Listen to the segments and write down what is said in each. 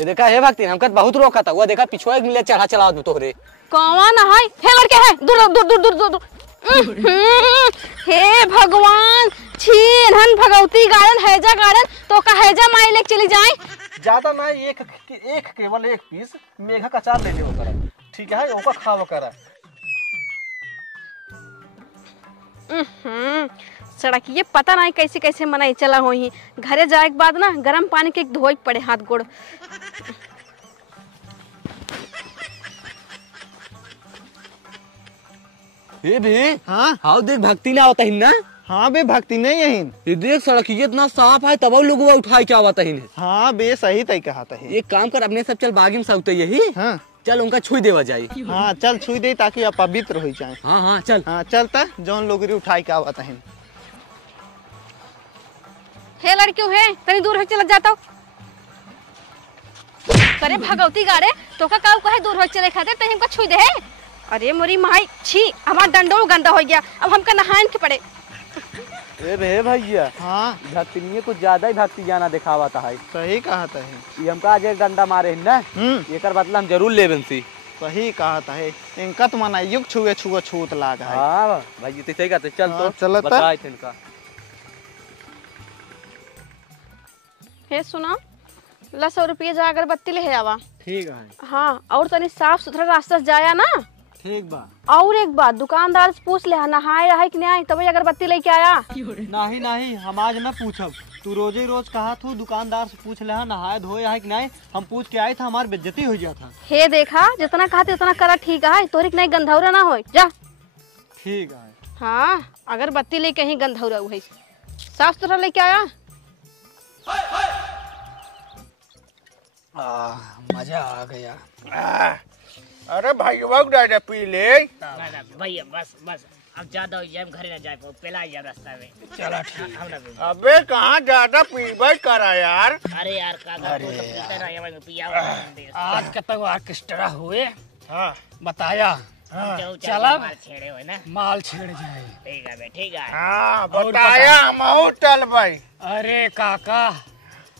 ये देखा है भक्ति हमका बहुत रोका था, वो देखा पिछुआ ले चढ़ा चला दू तोहरे। कौन है? हे लड़के है, दूर दूर दूर दूर दूर। हे भगवान, छीन भगवती गार्डन हैजा गार्डन तो का हैजा माई लेके चली जाए। ज्यादा ना एक केवल एक पीस मेघा का चार ले लेवो करा, ठीक है? ओका खावो करा। सड़क ये पता नहीं कैसे कैसे मनाई चला होई। घरे जाए के बाद ना गर्म पानी के धोए पड़े हाथ गोड़। ए बे, हाँ हाउ देख भक्ति ना आवता ही ना। हाँ बे भक्ति नहीं यही। ये देख सड़क ये इतना साफ है तब लोग उठाई क्या आवता ही। हाँ बे सही तय कहा था। एक काम कर, अपने सब चल बागी में सौते यही। हाँ चल उनका छुई देवा जाए। हाँ चल छुई दे ताकि अपवित्र हो जाए। हाँ हाँ चल। हाँ चलता जौन लोग उठाई के आवता है। हे लड़कियों है, तनी दूर हो चला जाता। अरे भगवती गाड़े तो का कहे दूर हो चले खाते तही हमका छुई दे। अरे मोरी माई, छी हमारा डंडो गंदा हो गया, अब हमका नहान के पड़े। ए बे भैया, हाँ भक्ति नहीं कुछ ज्यादा ही भक्ति जाना दिखावाता है। सही कहा था। ये हमका आज एक डंडा मारे है ना, एकर बदला हम जरूर लेबन सी। सही कहा था। इनका तो मना युग छुए छुए छूत लाग है। हाँ भाई जी सही कहते। चल तो चलता बताए थे इनका। हे सुना, ला 100 रुपये जा अगरबत्ती ले आवा। ठीक है। हाँ और तनी साफ सुथरा रास्ता से जाया ना। ठीक बा। और एक बात, दुकानदार से पूछ ले नहाए रहा कि नहीं, तभी अगरबत्ती लेके आया। नहीं नहीं हम आज न पूछब, तू रोजे रोज कहा तू दुकानदार से पूछ ले नहाए धोए है कि नहीं। हम पूछ के आए थे, हमारी बेइज्जती हो गया था। हे देखा, जितना कहते उतना करा, ठीक है? तोरी नहीं गंधौरा ना हो जा। ठीक है। हाँ अगरबत्ती लेके ही गंधौरा हुई, साफ सुथरा लेके आया। मजा आ गया। अरे भाई डायरे पी ले भैया। बस बस अब ज्यादा हो जाए, घरे ना जाए पेला जाए रास्ता में। चला ठीक। अबे कहाँ ज्यादा पीबे करा यार। अरे यार का पिया आज कतक ऑर्केस्ट्रा हुए। हाँ बताया। चला छेड़े हो ना, माल छेड़ जाए। ठीक है ठीक है। हाँ बताया हम चल भाई। अरे काका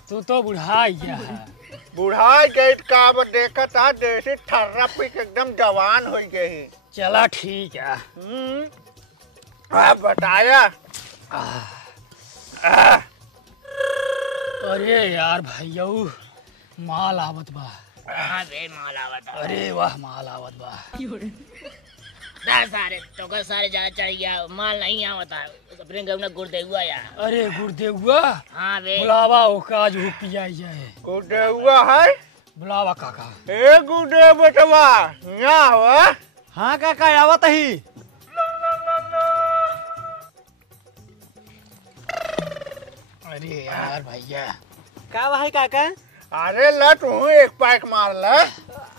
तू तो बुढ़ा गया है। बुढ़ा गई का देखा था, देसी ठर्रा पी के एकदम जवान हो गई। चला ठीक है। बताया। अरे यार भैया माल आवत बा। हाँ बे माल आवत। अरे वाह माल आवत बा। सारे तो का सारे जा चढ़ गया, माल नहीं आवता। अपने गाँव में गुड़देहुआ यार। अरे गुड़देहुआ। हाँ बे बुलावा ओका आज हो पिया जाए। गुड़देहुआ है। बुलावा काका। ए गुड़े बेटवा यहाँ हुआ। हाँ काका आवत ही। अरे यार भैया का भाई काका? अरे ल तू एक पैक मार ल।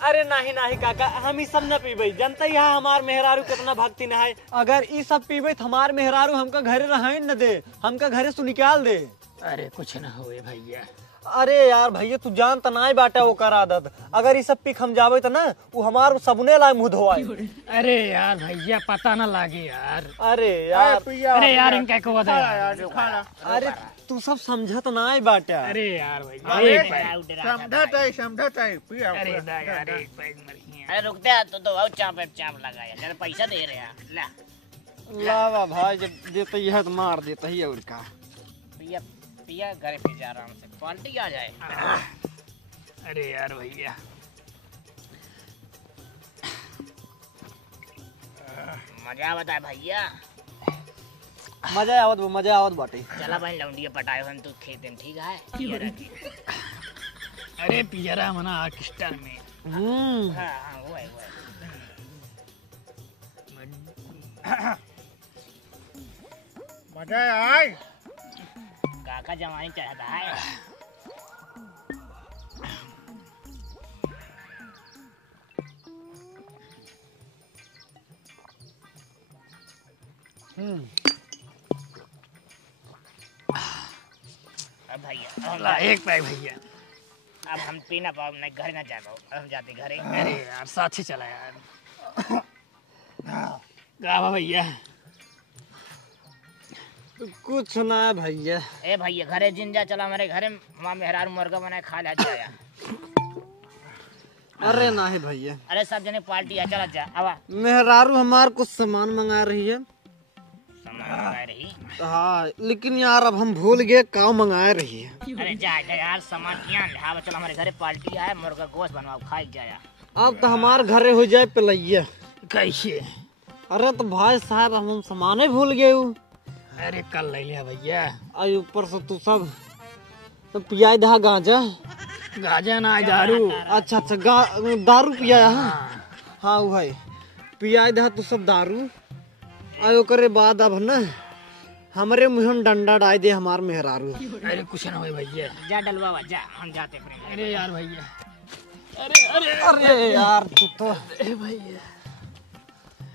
अरे नहीं नहीं काका, हम ई सब न पीबे। जनता यहाँ हमार मेहरारू कितना भक्ति न है। अगर ई सब पीबे तो हमार मेहरारू हमका घरे रहे न दे, हमका घरे से निकाल दे। अरे कुछ ना हुए भैया। अरे यार भैया तू जान त नहीं बाटा वो कर आदत। अगर ई सब पी हम जावे त ना वो हमार सबने ला मुंह धोआई। अरे यार भैया पता ना लागे यार। अरे यार अरे यार इनका को बता। अरे तू सब समझत नहीं बाटा। अरे यार भैया समझत है पिया। अरे यार एक पैक मरिए। अरे रुक दे तो और चाप लगाया, जरा पैसा दे रहे हैं। ला लावा भाई जब देते यह तो मार देता ही और का। पिया पिया घर पे जा आराम से, क्वालिटी आ जाए। अरे यार भैया मजा बता भैया। मजा आवत बाटे। चला भाई लौंडिया पटाए हम तो खेत में, ठीक है? अरे पियरा मना ऑर्केस्ट्रा में। हाँ वो है। मजा आए। काका जवानी चाहता है। अब भैया एक पैक भैया। अब हम पी ना पाओ, नहीं घर ना जा पाओ, हम जाते घरे। अरे यार साथ ही चला यार। गावा भैया कुछ ना भैया। ए भैया घरे जिन जा, चला हमारे घरे माँ मेहरारू मुर्गा बनाए खा ला जाया। अरे नहीं भैया, अरे सब जने पार्टी है, चला जा आवा। मेहरारू हमार कुछ सामान मंगा रही है। सामान मंगा रही? हाँ, लेकिन यार अब हम भूल गए का मंगा रही है। अरे जा यार सामान क्या हाँ चल हमारे घरे पार्टी है, मुर्गा गोश्त बनवाओ खाई जाया। अब तो हमार घरे हो जाए पिलैया। कैसे? अरे तो भाई साहब हम सामान ही भूल गए। अरे कल ले लिया भैया। आई ऊपर से तू सब तो पिया दहा गांजा। गाजा ना दारू। अच्छा दारू पिया है। हाँ भाई पिया दहा तू सब दारू। आयो करे बाद अब ना हमारे मुँह में डंडा डाल दे हमार मेहरारू। अरे कुछ ना हो भैया, जा डलवा जा, हम जाते हैं। अरे यार भैया, अरे यार तू तो भैया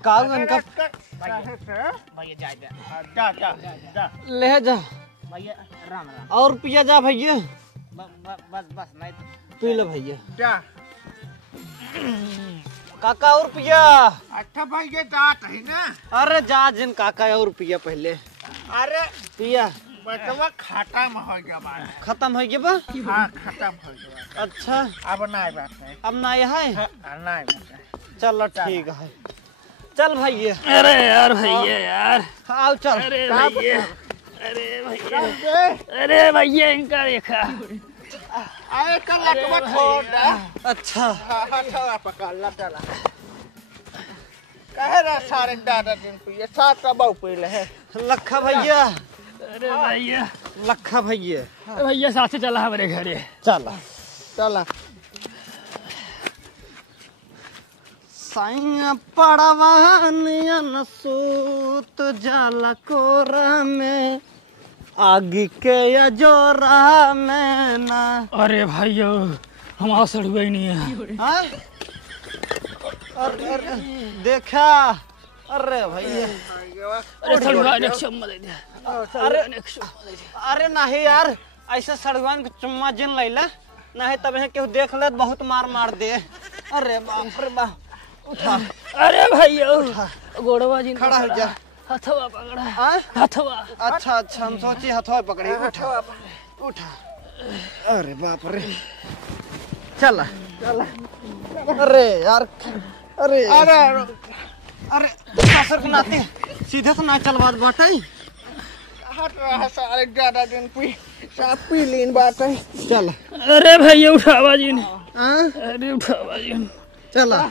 कागन का भैया जा जा जा जा ले जा भैया। राम राम। और पिया जा भैया। बस बस नहीं पी लो भैया। जा। काका और पिया। अच्छा भाई ये जात है ना। अरे जा जिन काका और पिया पहले। अरे पिया बचवा खाता में हो गया बात। खत्म हो गया बा। हाँ खत्म हो गया। अच्छा अब नहीं बात है। अब ना है। नहीं बात है। चलो ठीक है, चल भैया। अरे यार भैया यार, आओ चल। अरे भैया, अरे भैया, अरे भैया इनका देखा। आए कल लटवा छोड़ दे। अच्छा हाँ पकड़ ला चला। कहे रहा सारे दादा दिन पे ये सात का बहु पहले है। लखा भैया। अरे भैया, लखा भैया। भैया साथ से चला हमारे घरे। चला चला साइया पड़वानियन सूत जाला कोरा में आगे के अजोरा में ना। अरे भैया हम असर हुआ ही नहीं है। हाँ? अरे देखा। अरे भैया अरे सड़ुआ ने चुम्मा दे दिया। अरे नहीं यार, ऐसे सड़वान के चुम्मा जिन लैला नहीं तब केहू देख ले बहुत मार दे। अरे बाप रे बाप। उठा। अरे भैया गोड़वा जी खड़ा हो जा। हथवा पकड़ा। हाँ? हथवा। अच्छा हम सोची हथवा पकड़े। उठा उठा। अरे बाप रे, चला चला। अरे यार, अरे अरे अरे ससुर के नाते सीधे से ना चल बात बाटे। हट रहा सारे दादा दिन पे सब पी लीन बात है। चल। अरे भैया उठावा जी ने। हाँ? अरे उठावा जी ने। चला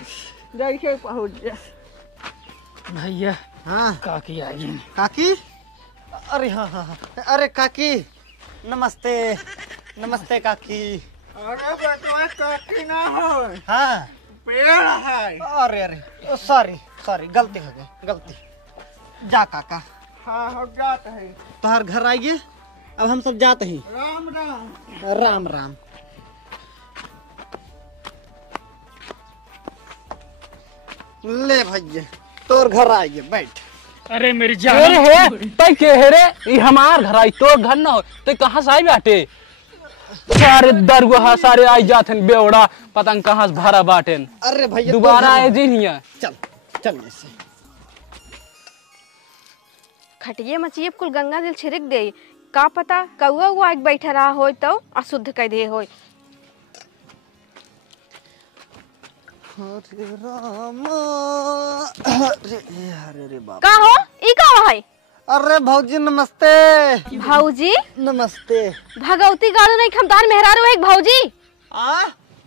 जैसे पहुंच जा। भैया हाँ काकी आई जी ने। काकी। अरे हाँ, अरे काकी नमस्ते। नमस्ते काकी। अरे बचवा काकी ना हो, हाँ पेड़ है। अरे सॉरी गलती हो गई, गलती। जा काका। हाँ हो जाता है। तोहर घर आइए, अब हम सब जाते हैं। राम राम। राम राम। ले भैया तोर घर आइए, बैठ। अरे मेरी अरे जान हे तै के हे रे, ई हमार घर आई तो घर न हो, तै कहां से आई बाटे? सारे दरगोहा सारे आई जाथन बेवड़ा, पतंग कहां से भरा बाटेन। अरे भैया दोबारा आए जी हिया। चल ऐसे। खटिए मचिए कुल गंगा जल छिड़क दे। का पता कौआ वो आग बैठा रहा हो तो अशुद्ध कह दे हो। हरे राम। अरे बाप। का हो ई का है? अरे भौजी नमस्ते। भौजी नमस्ते। भगवती गाड़ू नहीं खमदार मेहरारू एक भौजी। आ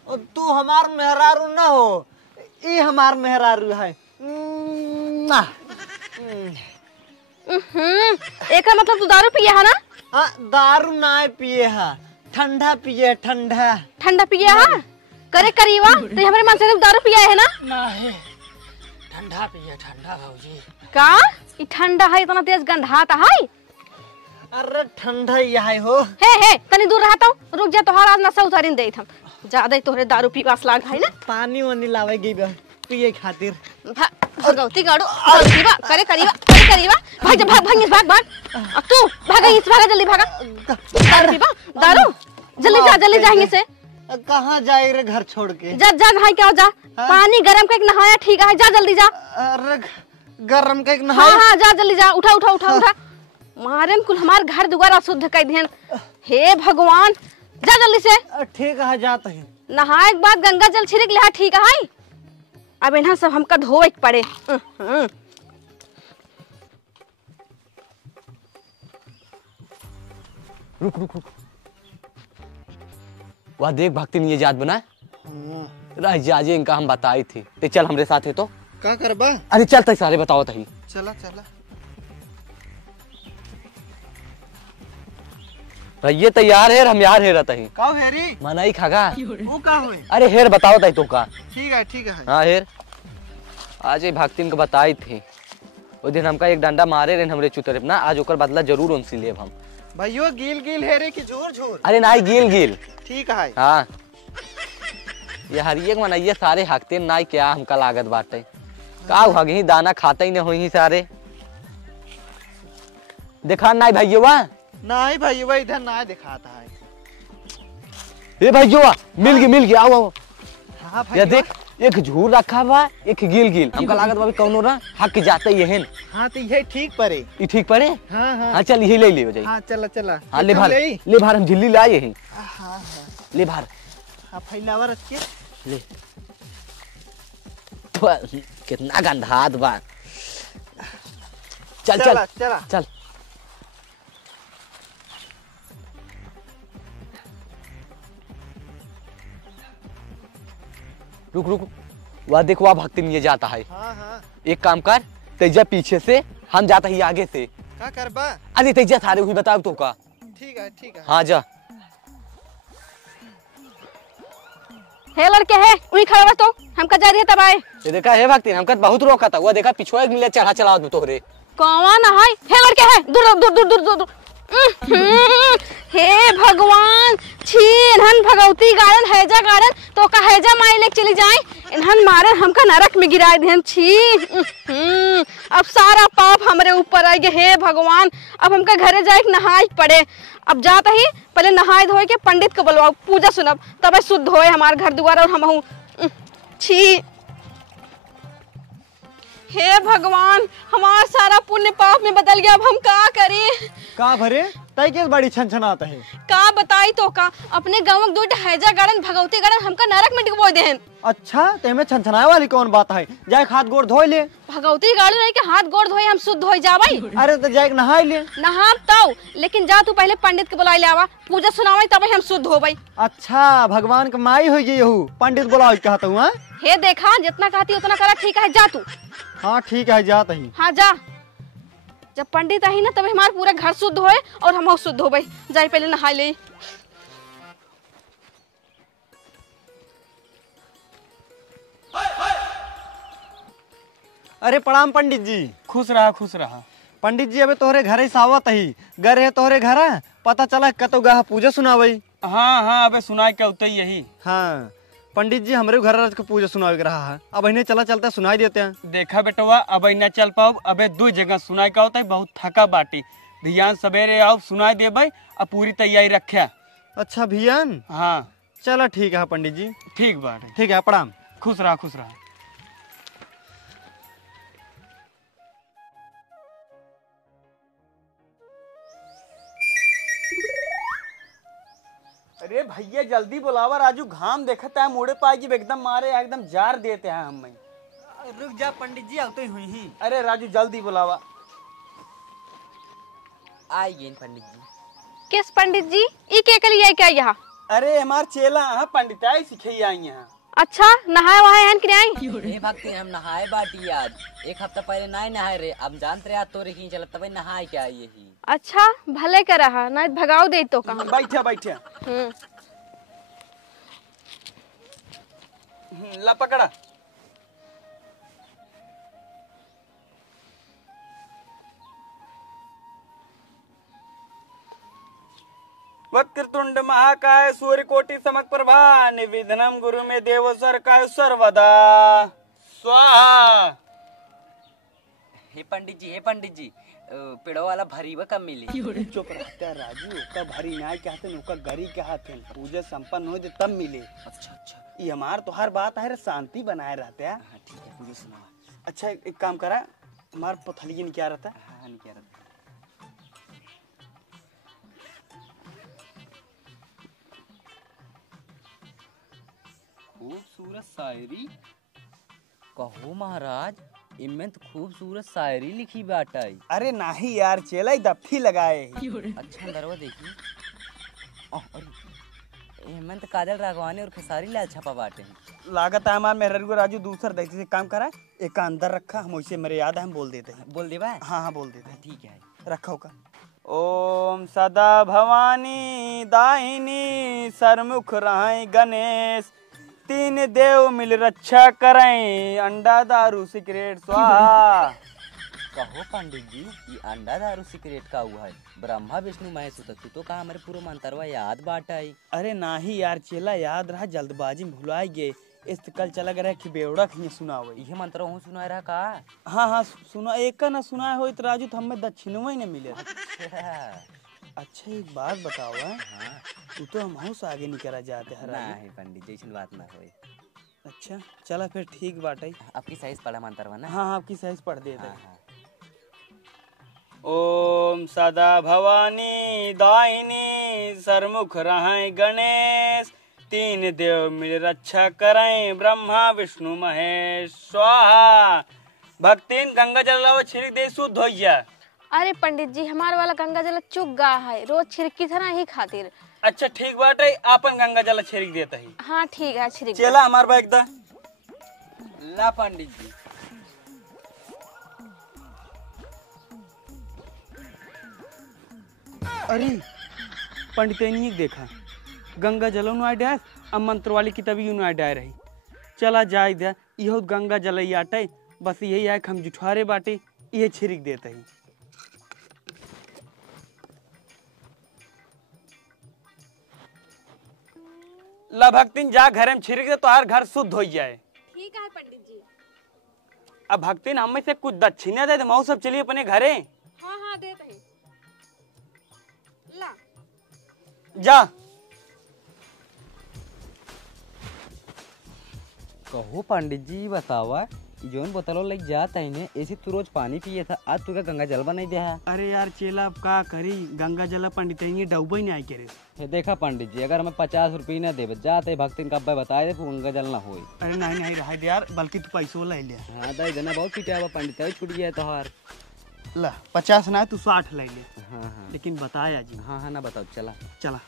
तू हमार मेहरारू ना हो, ई हमार मेहरारू है ना। एक मतलब तू दारू पिया है ना? दारू ना पिए है, ठंडा पिए ठंडा। ठंडा पिया है? करे करीवा तो हमारे मन से दारू पिया है ना? नहीं ठंडा पिए ठंडा भौजी। का ई ठंडा है इतना तेज गंधाता है? अरे ठंडा यही हो। हे तनी दूर रहता हूँ, रुक जा तोहर आज नशा उतारिन दे हम। ज्यादा तोहरे दारू पीवास लाग है ना। पानी वानी लावे गई बा पिए खातिर। भगवती गाड़ू करे करीवा भाग जा भाग अब तू भागा जल्दी भागा। दारू पीवा दारू जल्दी जाएंगे से। कहाँ जाए रे घर छोड़ के? जा नहाई क्या जा। पानी गरम करके नहाया ठीक है, जा जल्दी जा। अरे गरम के नहाए। हाँ जा जल्दी जा। उठा मारे कुल हमार घर दुआरा शुद्ध कर दिहन। हे भगवान जा जल्दी से। ठीक है जाते हैं। नहाए के बाद गंगा जल छिड़क ले ठीक है। अब इन्हा सब हमका धोए के पड़े। रुक रुक रुक, वह देख भक्ति नहीं जात बना रह जाजे इनका हम बताई थी। ते चल हमरे साथ है तो का करबा? अरे चल तक सारे बताओ तही। चला चला। ये तैयार है हम यार है रहता ही का हेरी मनाई खागा वो का हुए? अरे हेर बताओ तही तो का। ठीक है। हाँ हेर आज ये भक्ति को बताई थी। वो दिन हमका एक डंडा मारे रहे हमरे चुतरे ना, आज ओकर बदला जरूर उनसे लेब हम। भाइयों गिल गिल हेरे की झूर झूर? अरे नाई गिल गिल। ठीक है। हाँ ये हरिये के मनाइए सारे हकते नाई क्या हमका लागत बाटे का हगी दाना खाते ही न हो ही सारे। देखा नाई भाइयों वाह नहीं भाइयों इधर ना दिखाता है। ये भाइयों मिल गया आओ आओ। हाँ ये देख एक झूर रखा हुआ एक गिल गिल हमका लागत बाबी कौनो ना हक जाते ही है। हाँ तो ये ठीक पड़े। ये ठीक पड़े। हाँ हाँ चल यही ले ले जाइए। हाँ चला। हाँ ले भार हम झिल्ली लाए हैं। हाँ ले भार हाँ फैलावर अच्छे ले तो कितना गंधात बा। चल चल चला। चल रुक रुक वह देख वह भक्ति नहीं जाता है। हाँ एक काम कर तेजा पीछे से हम जाता ही आगे से। का करबा? अरे तेजा सारे हुई बताओ तो का। ठीक है। हाँ जा हे लड़के है वही खड़ा रह तो हमका जा रही है तब आए। ये देखा है भक्ति हमका बहुत रोका था। वो देखा पिछुआ मिले चढ़ा चला दो तोहरे कौन है? हे लड़के है दूर दूर दूर दूर दूर दूर। हे भगवान छी इन्हन भगवती गार्डन हैजा गार्डन तो का हैजा माई लेके चली जाए। इन्हन मारे हमका नरक में गिरा देन छी। अब सारा पाप हमरे ऊपर आ गए। हे भगवान अब हमका घरे जाए नहाए पड़े। अब जाता ही पहले नहाए धोए के पंडित को बुलवाओ पूजा सुनब तब शुद्ध होए हमारे घर द्वार और हम छी। हे भगवान हमारा सारा पुण्य पाप में बदल गया। अब हम का करें? का भरे तय के बड़ी छनछनाता है। का बताई तो का अपने गाँव में दूर हैजा गार्डन भगवती गार्डन हमका नरक में डुबो देन। अच्छा ते में छनछनाए वाली कौन बात है? जाए हाथ गोड़ धोए ले। भगवती गार्डन है के हाथ गोड़ धोए हम शुद्ध हो जावाई। अरे तो जाए नहाए ले। नहा तो लेकिन जा तू पहले पंडित के बुलाई ले आवा पूजा सुनावाई तब हम शुद्ध होबई। अच्छा भगवान के माई हो गई हूँ पंडित बुलाओ कहता हूँ। हे देखा जितना कहती उतना करा ठीक है जा तू। हाँ ठीक है जाता ही। हाँ जा जब पंडित आई ना तब हमारा पूरा घर शुद्ध होए और हम शुद्ध हो भाई। जाए पहले नहा ले। अरे प्रणाम पंडित जी। खुश रहा। पंडित जी अबे तोहरे घरे सावत ही गए है तोहरे घर पता चला कतो गा पूजा सुनावई। हाँ अबे सुनाई क्या उतई यही। हाँ पंडित जी हमारे घर रात को पूजा सुनावे के रहा है। अब इन्हें चला चलता सुनाई देते हैं। देखा बेटवा अब न चल पाओ अबे दो जगह सुनाई का होता है बहुत थका बाटी। ध्यान सवेरे आओ सुनाई दे भाई अब पूरी तैयारी रखे। अच्छा भियान हाँ चला ठीक है पंडित जी। ठीक बात है। ठीक है प्रणाम। खुश रहा। अरे भैया जल्दी बुलावा राजू घाम देखता है मोड़े पाएगी एकदम मारे एकदम जार देते हैं हम। रुक जा पंडित जी आते हुई ही। अरे राजू जल्दी बुलावा। आइए पंडित जी। किस पंडित जी? ई के लिए क्या यहाँ? अरे हमार चेला पंडिताई सिखाई आई यहाँ। अच्छा नहाए वहाए हैं कि नहीं? हे भक्ति हम नहाए बाटी आज एक हफ्ता पहले नहीं नहाए रे। अब जानते रहे तोरे ही चला तब नहाए क्या यही। अच्छा भले कर रहा ना भगाओ दे तो कहाँ। बैठे ला पकड़ा। वक्रतुंड महाकाय सूर्यकोटि समप्रभा निर्विघ्नं गुरु में देव सरकाय सर्वदा स्वाहा। हे पंडित जी पेड़ो वाला भरी व कब मिली? चुप रहता है राजू का भरी न्याय कहते न गरी कहते हैं पूजा संपन्न हो जाए तब मिले। अच्छा ये हमार तो हर बात है शांति बनाए रहते हैं। हाँ ठीक है मुझे सुना। अच्छा एक काम करा हमार पथलिए नहीं क्या रहता। हाँ नहीं क्या रहता। खूबसूरत शायरी कहो महाराज, इनमें तो खूबसूरत शायरी लिखी बाटाई। अरे नहीं यार चेला दफ्ती लगाए। अच्छा अंदरवा देखी। इनमें तो काजल राघवानी और खेसारी लाल छपा बाटे। लागत है हमारे मेहर को राजू दूसर देखते से काम करा, एक का अंदर रखा, हम वैसे मेरे याद है हम बोल देते हैं। बोल दे भाई। हाँ हाँ बोल देते हैं। ठीक है रखा होगा। ओम सदा भवानी दाहिनी सरमुख राय गणेश, तीन देव मिल रक्षा करें, अंडा दारू सिगरेट स्वाहा। कहो पंडित जी, ये अंडा दारू सिगरेट का हुआ है, ब्रह्मा विष्णु महेश होता, तू तो कहा हमारे पूरा मंत्रवा याद बाटाई। अरे नाही यार चेला याद रहा, जल्दबाजी में भुला गए। इस कल चला गया कि बेवड़ा खिए सुना हुआ। ये मंत्र हूँ सुना रहा का। हाँ हाँ सुना, एक का ना सुना हो तो राजू तो हमें दक्षिणवा ही न मिले। अच्छा एक बात बताओ है, तू तो हम से आगे नहीं करा जाते हर नहीं पंडित जी ऐसी बात ना होए। अच्छा चला फिर ठीक बात है। आपकी सही पढ़ा मंत्रवा ना। हाँ आपकी सही पढ़ दे। हाँ, हाँ। ओम सदा भवानी दाहिनी सरमुख रहें गणेश, तीन देव मिल रक्षा करें, ब्रह्मा विष्णु महेश स्वाहा। भक्तिन गंगा जल छिड़क दे शुद्ध हो जा। अरे पंडित जी हमारे वाला गंगा जल चुक गा है, रोज छिड़की था ना ही खातिर। अच्छा ठीक बात है, आपन गंगा जल छिड़क देता ही। हाँ ठीक है छिड़क। चला हमार बैग दा। ला पंडित जी। अरे पंडित देखा गंगा जल डाय, अब मंत्र वाली की तभी डाय रही। चला जाए दे, यह गंगा जल आटे, बस यही है हम जुठवारे बाटे, ये छिड़क देते ही। ला भक्तिन जा घर में छिड़क दे तो हर घर शुद्ध हो जाए। ठीक है पंडित जी। अब भक्तिन हमें से कुछ दक्षिणा दे, मऊ सब चलिए अपने घरे। हाँ हाँ देते हैं। ला जा। कहो पंडित जी बतावा, जोन बोतलो लग जाता है ने ऐसे तू रोज पानी पिए था, आज तू का गंगा जल बना दिया है। अरे यार चेला अब का करी, गंगा जल पंडित डूबा ही नहीं आई करे। हे देखा पंडित जी, अगर हमें 50 रुपये न देवे जाते भक्तिन का बताए दे गंगा जल ना होए। अरे नहीं नहीं रहा यार, बल्कि तू पैसों ले लिया। हाँ दे देना, बहुत पीटा पंडित छूट गया तोहार। ला 50 ना तू 60 ले ले। हाँ हाँ लेकिन बताया जी। हाँ हाँ ना बताओ चला। चला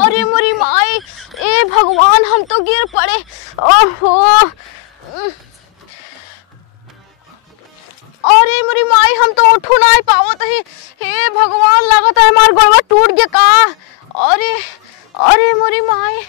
अरे मोरी माई, ए भगवान हम तो गिर पड़े। ओहो अरे मोरी माई हम तो उठो ना पावत है। हे भगवान लागत है हमार गोड़वा टूट गया का। अरे अरे मोरी माई,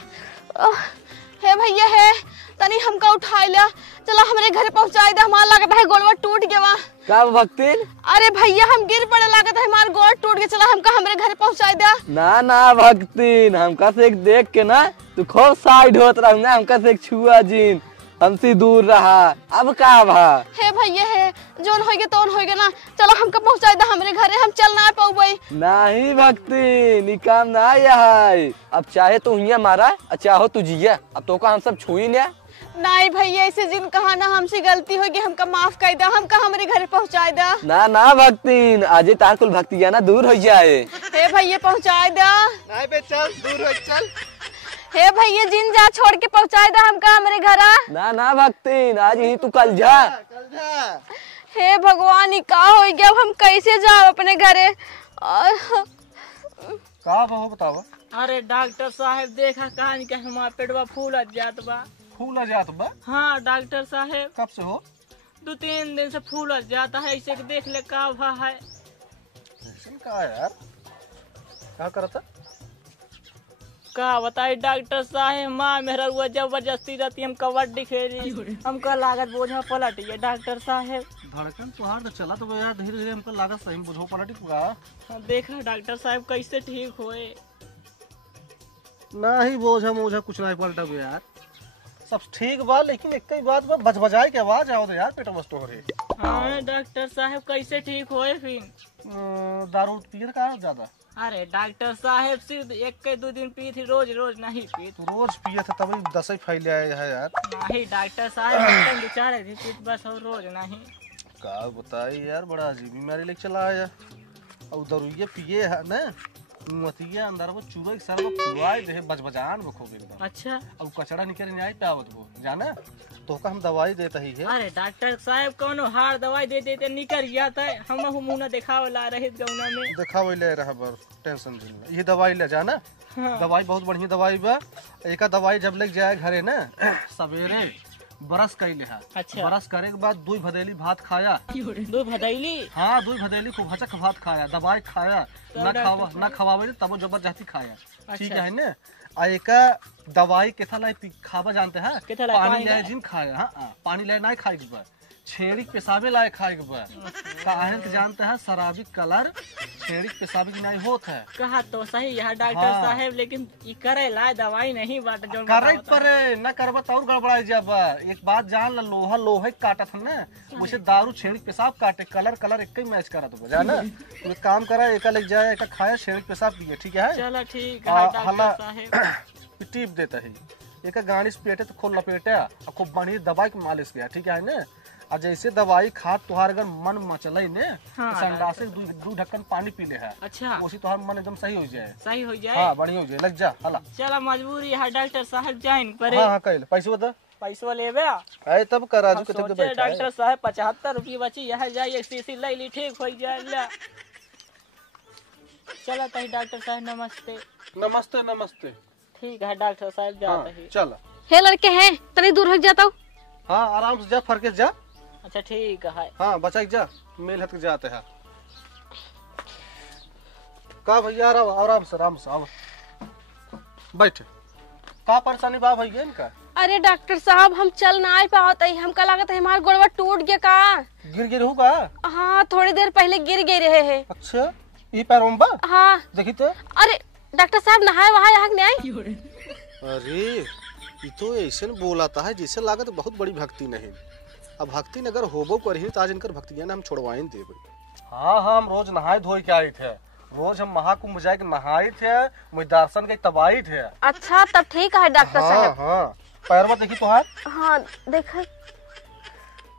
हे भैया है तनी हमका उठा लिया, चला हमारे घर पहुंचाई दे, हमारा लागत है गोड़वा टूट गया। का भक्तिन? अरे भैया हम गिर पड़े, लागत है हमारा गोड़ टूट गया, चला हमका हमारे घर पहुंचाई दे। ना ना भक्तिन, हमका से एक देख के ना तू खूब साइड होत रहूंगा, हमका से एक छुआ जीन हमसे दूर रहा। अब का भा? हे भैया है जोन होगे तोन होगे ना, चलो हमका पहुंचाई दे हमारे घरे, हम चल ना पाऊबई। नहीं भक्तिन, ये काम ना है। अब चाहे तो हुइया मारा, चाहो तू जिया, अब तो का हम सब छुई ना। नहीं भैया ऐसे जिन कहा ना, हमसे गलती होगी, हमका माफ कर दे, हमका हमारे घर पहुंचाई दे। ना ना भक्तिन, आज तार कुल भक्तिया ना दूर हो जाए। हे भैया पहुंचाई दे। नहीं बे चल दूर हो चल। हे भैया जिन जा छोड़ के पहुंचाई दे हमका हमारे घर। ना ना भक्तिन, आज ही तू कल जा। हे भगवान का हो गया, अब हम कैसे जाओ अपने घरे। का बहू बतावा। अरे डॉक्टर साहब देखा कहानी के हमारा पेटवा फूल जात बा। फूल जात बा? हाँ डॉक्टर साहब। कब से हो? 2-3 दिन से फूल जाता है, ऐसे देख ले का भा है। का यार क्या करता? का बताई डॉक्टर साहब, माँ मेरा हुआ जबरदस्ती रहती, हम कबड्डी खेली, हमका लागत बोझा पलट गया डॉक्टर साहब। धड़कन तुहार तो चला तो यार, धीरे धीरे हमको लागत सही बुझो पलटी पूरा। देखा डॉक्टर साहब कैसे ठीक होए। नहीं बोझा मोझा कुछ नहीं पलटा यार, सब ठीक बा, लेकिन एक ही बात बा, बजबजाए के आवाज आओ तो यार पेट मस्त हो रही। हाँ डॉक्टर साहब कैसे ठीक होए फिर? दारू पिए का ज्यादा? अरे डॉक्टर साहब सिर्फ 1-2 दिन पी थी, रोज रोज नहीं पी। रोज पिए थे तभी 10 ही फैल आए है यार। नहीं डॉक्टर साहब एकदम बेचारे थी, बस और रोज नहीं। का बताई यार, बड़ा अजीब बीमारी लेके चला आया। और दरुइये पिए है ना, मतिया अंदर वो चूहे के सर वो फुलवाई दे बजबजान वो खूब एकदम। अच्छा। अब कचड़ा निकल नहीं आई पावत वो जाना, तो का हम दवाई देता ही है। अरे डॉक्टर साहब कौनो हार दवाई दे देते निकल जाता है, हम मुंह न दिखावे ला रहे गौना में। दिखावे ले रहा बर, टेंशन नहीं, ये दवाई ले जाना। हाँ। दवाई बहुत बढ़िया दवाई बा। एक दवाई जब लग जाए घरे ना, सवेरे ब्रश कैले है। अच्छा। ब्रश करे के बाद 2 भदेली भात खाया। 2 भदैली? हाँ 2 भदेली खूब हचक भात खाया, दवाई खाया, न खवावे तब जबरदस्ती खाया। ठीक है ना। आ एक दवाई केथा लाई खावा जानते हैं? पानी लाए जिन खाया। हाँ पानी लाए नहीं खाए के, छेड़ी पेशाबे लाए खाए के। काहे के जानते हैं शराबी कलर छेड़ी पेशाबी की नहीं होत है। कहा तो सही यहाँ डॉक्टर साहब, लेकिन ई करे ला दवाई नहीं बाट जो करे पर न करबा तो और गड़बड़ाई जब। एक बात जान ला, लोहा लोहे काटत है ना, वैसे दारू छेड़ी पेशाब काटे, कलर एक ही मैच करत हो जाना। तो एक काम करा, एक लग जाए, एक खाया छेड़ी पेशाब पिए। ठीक है चलो ठीक है डॉक्टर साहब। टिप देता है एक गाड़ी से पेटे तो खूब लपेटे और खूब बढ़िया दवाई के मालिश किया। ठीक है ना। और जैसे दवाई खा तुहार अगर मन मचले ने, हाँ, संडास से 2 ढक्कन पानी पी ले है। अच्छा। उसी तुहार मन एकदम सही हो जाए। सही हो जाए। हाँ बढ़िया हो जाए, लग जा हला। चला मजबूरी है डॉक्टर साहब, जाइन पर। हाँ कल पैसे बता, पैसा लेबे आए तब करा जो सोचे डॉक्टर साहब 75 रुपये बची, यह जाए एक शीशी ले ली, ठीक हो जाए। ला चला तही डॉक्टर साहब, नमस्ते। नमस्ते नमस्ते। ठीक है डॉक्टर साहब, जाते ही। चल। हे लड़के हैं, तनी दूर हट जाता हूँ। हाँ आराम से जा, फरके जा। अच्छा ठीक है। हाँ बचा जा, मेल हट जाते हैं। का भैया आराम से आओ बैठे। का परेशानी बा भैया इनका? अरे डॉक्टर साहब हम चल ना आ पावत, हमका लागत है हमारा गोड़वा टूट गया का। गिर होगा? हाँ थोड़ी देर पहले गिर गए रहे है। अच्छा ये पैरों बा? हाँ देखी तो। अरे डॉक्टर साहब नहाए वहाँ यहाँ नहीं आई। अरे ये तो ऐसे बोलाता है जैसे लागत बहुत बड़ी भक्ति नहीं। अब भक्ति अगर होबो करी तो आज इनकर भक्तियां ना हम छोड़वाइन देबे। हाँ हम रोज नहाए धोए के आए थे, रोज हम महाकुंभ जाए के नहाए थे, मुझे दर्शन के तबाही थे। अच्छा तब ठीक है डॉक्टर साहब। हाँ पैरवा देखी तोहार? हाँ देखा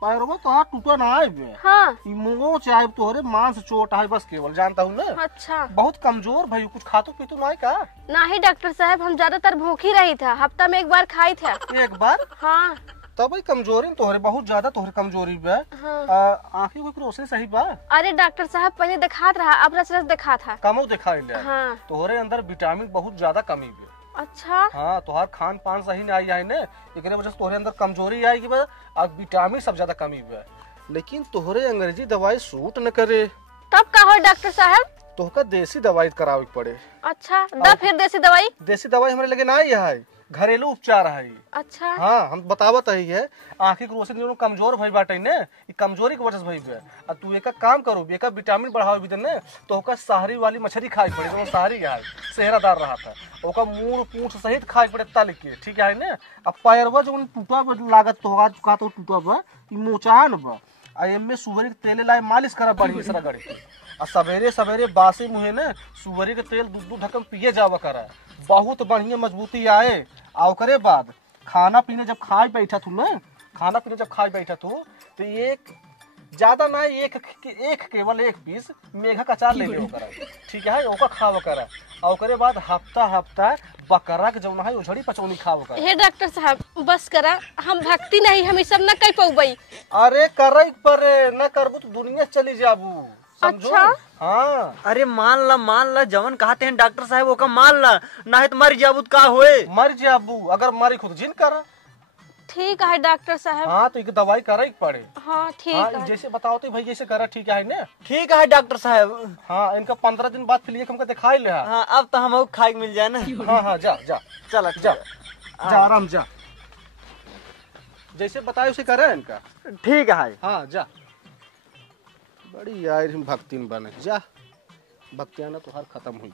पैरवा तोहार टूटा ना है। हाँ मुंगो चाहे तोहरे मांस चोट है बस, केवल जानता हूँ ना। अच्छा बहुत कमजोर भाई, कुछ खातो पीतो ना है का? नहीं डॉक्टर साहब, हम ज्यादातर भूखी रही था, हफ्ता में 1 बार खाई था। एक बार? हाँ तब कमजोरी तोहरे बहुत ज्यादा, तोहरे कमजोरी बा। हाँ। आँखें कोई रोशनी सही बा? अरे डॉक्टर साहब पहले दिखात रहा, अब रस दिखा था। कमो दिखाई ले। हाँ। तोहरे अंदर विटामिन बहुत ज्यादा कमी बा। अच्छा। हाँ तोहार खान पान सही नहीं आई ने, एकरे वजह से तोहरे अंदर कमजोरी आएगी बा, और विटामिन सब ज्यादा कमी बा। लेकिन तोहरे अंग्रेजी दवाई सूट न करे। तब का हो डॉक्टर साहब? तोहका देसी दवाई करावे पड़े। अच्छा दा फिर देसी दवाई? देसी दवाई हमारे लगे ना है, घरेलू उपचार है। अच्छा। हाँ हम बतावत है, आँखी की रोशनी कमजोर भई बाटे ने, कमजोरी की वजह से भई बे। अब तू एक काम करो, एक विटामिन बढ़ावे भी ने, तो ओका शहरी वाली मछली खाई पड़े, जो शहरी है सेहरादार रहा था, ओका मूड़ पूंछ सहित खाई पड़े तल के। ठीक है ना। अब पैरवा जो टूटा लागत तो का तो टूटा बा, मोचान बा, एमे सुअरी के तेल लाए मालिश करा बढ़िया सरा गड़ी के। और सवेरे सवेरे बासी मुहे ने सुअरी के तेल 2 ढक्कन पिए जावा करा, बहुत बढ़िया मजबूती आए। और ओकरे बाद खाना पीने जब खाए बैठा तू ना, खाना पीने जब खाए बैठा तू तो एक ज्यादा ना एक केवल 1 पीस मेघा का अचार ले ले करा। ठीक है ओका खावा करा। और ओकरे बाद हफ्ता बकरा के जौन है उछड़ी पचौनी खावा करा। हे डॉक्टर साहब बस करा, हम भक्ति नहीं, हम सब न कर पाऊबई। अरे करे पर न करबू तो दुनिया चली जाबू। अच्छा। हाँ अरे मान ला जवन कहते हैं डॉक्टर साहब वो का मान ला, ना है तो मर जाबू का होए। मर जाबू, अगर मरी खुद जिन कर। ठीक है डॉक्टर साहब। हाँ तो एक दवाई करे पड़े। हाँ ठीक हाँ, है। जैसे बताओ तो भाई जैसे करा। ठीक है ना। ठीक है डॉक्टर साहब। हाँ इनका 15 दिन बाद फिर हमको दिखाई ले। हाँ अब तो हम खाए मिल जाए ना। हाँ जा चला जा आराम जा, जैसे बताए उसे करे इनका। ठीक है। हाँ जा, बड़ी यार भक्ति बने जा, भक्तियां ना तो हर खत्म हुई।